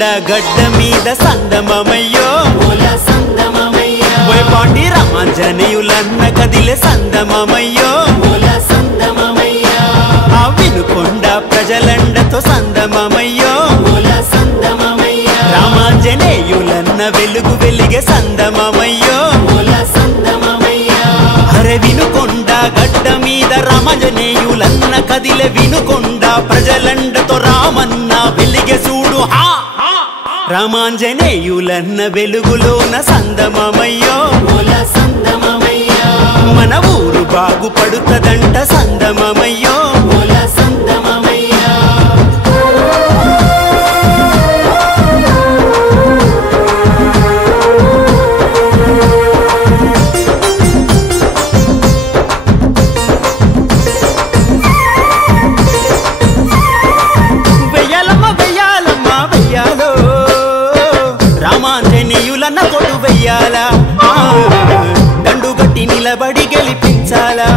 వినుకొండ గడ్డ మీద సందమమయ్యో పాండి రామాంజనేయులన్న కదిలే సందమమయ్యో ఆ వినుకొండ ప్రజలండతో సందమమయ్యో రామాంజనేయులన్న వెలుగు వెలిగే సందమమయ్యో అరే వినుకొండ గడ్డ మీద రామాంజనేయులన్న కదిలే వినుకొండ ప్రజలండతో రామన్న వెలిగే చూడు హా రామాంజనేయులన్న వెలుగులోన సందమమయ్యో మన ఊరు బాగుపడుతదంట సందమమయ్యో రామాంజనేయులన్న కొడు వెయ్యాలా దండు గట్టి నిలబడి గెలిపించాలా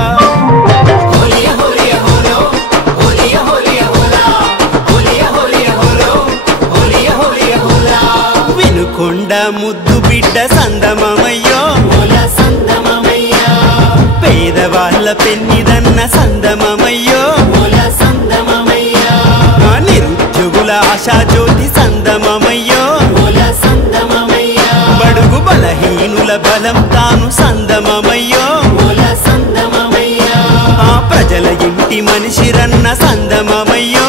వినుకొండ ముద్దు బిడ్డ సందమమయ్యో పేదవాళ్ళ పెన్నిదన్న సందమమయ్యో నిరుద్యోగుల ఆశాజ్యోతి సందమమయ్యో బడుగు బలహీనుల బలం తాను సందమమయ్యో ఆ ప్రజల ఇంటి మనిషిరన్న సందమమయ్యో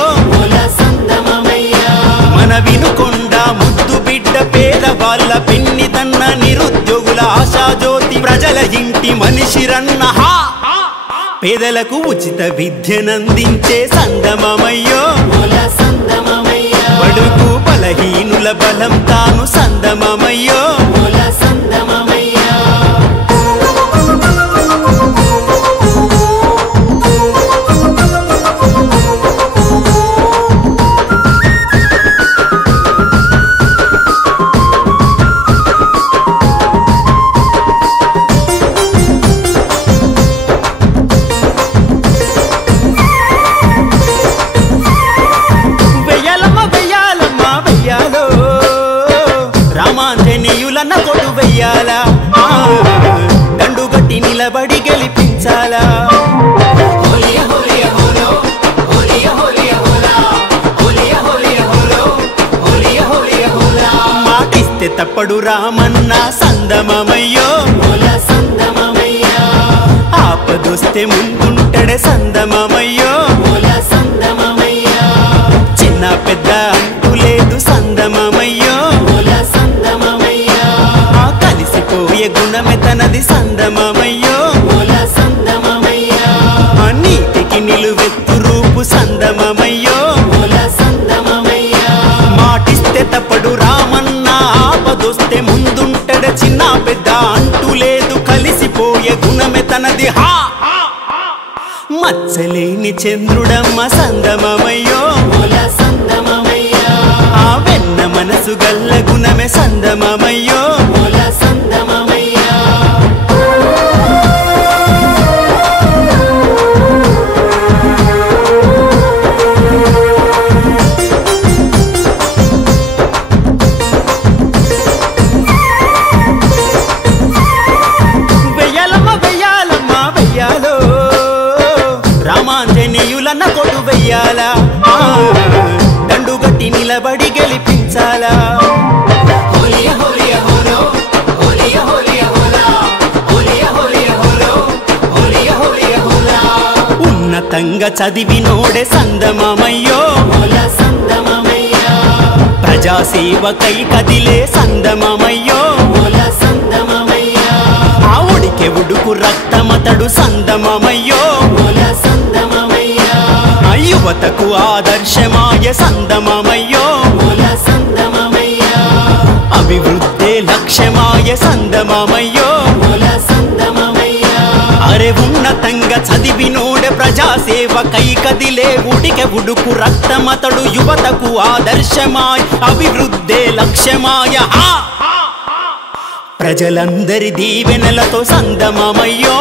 మన వినుకొండ ముద్దు బిడ్డ పేదవాళ్ళ పిన్నిదన్న నిరుద్యోగుల ఆశాజ్యోతి ప్రజల ఇంటి మనిషిరన్న పేదలకు ఉచిత విద్యనందించే సందమమయ్యో బడుగు బలహీనుల బలం తాను సందమమయ్యో రామాంజనేయులన్న కొడు వెయ్యాలా దండు గట్టి నిలబడి గెలిపించాలా మాటిస్తే తప్పడు రామన్న సందమమయ్యో ఆపదొస్తే ముందుంటడే సందమమయ్యో చిన్న పెద్ద అంటూ లేదు సందమమయ్యో కలిసిపోయే గుణమే తనది సందమమయ్యో నీతికి నిలువెత్తు రూపు సందమమయ్యో మాటిస్తే తప్పడు రామన్న ఆపదొస్తే ముందుంటడ చిన్న పెద్ద అంటూ లేదు కలిసిపోయే గుణమే తనది హా మచ్చలేని చంద్రుడమ్మ సందమమయ్యో ఆ వెన్న మనసు గల్ల గుణమే సందమమయ్యో రామాంజనేయులన్న కొడు వెయ్యాలా దండు గట్టి నిలబడి గెలిపించాలా ఉన్నతంగా చదివినోడే సందమమయ్యో ప్రజాసేవకై కదిలే సందమమయ్యో ఆ ఉడికే ఉడుకు రక్తమతడు సందమమయ్యో యువతకు ఆదర్శమాయ సందమమయ్యో అభివృద్ధి లక్ష్యమాయ సందమమయ్యో అరే ఉన్నతంగా చదివినోడే ప్రజాసేవకై కదిలే ఉడికే ఉడుకు రక్తమతడు యువతకు ఆదర్శమాయ అభివృద్ధి లక్ష్యమాయ ప్రజలందరి దీవెనలతో సందమమయ్యో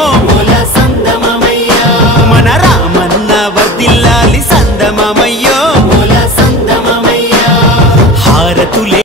మన రామన్న వర్ధిల్లాలి సందమ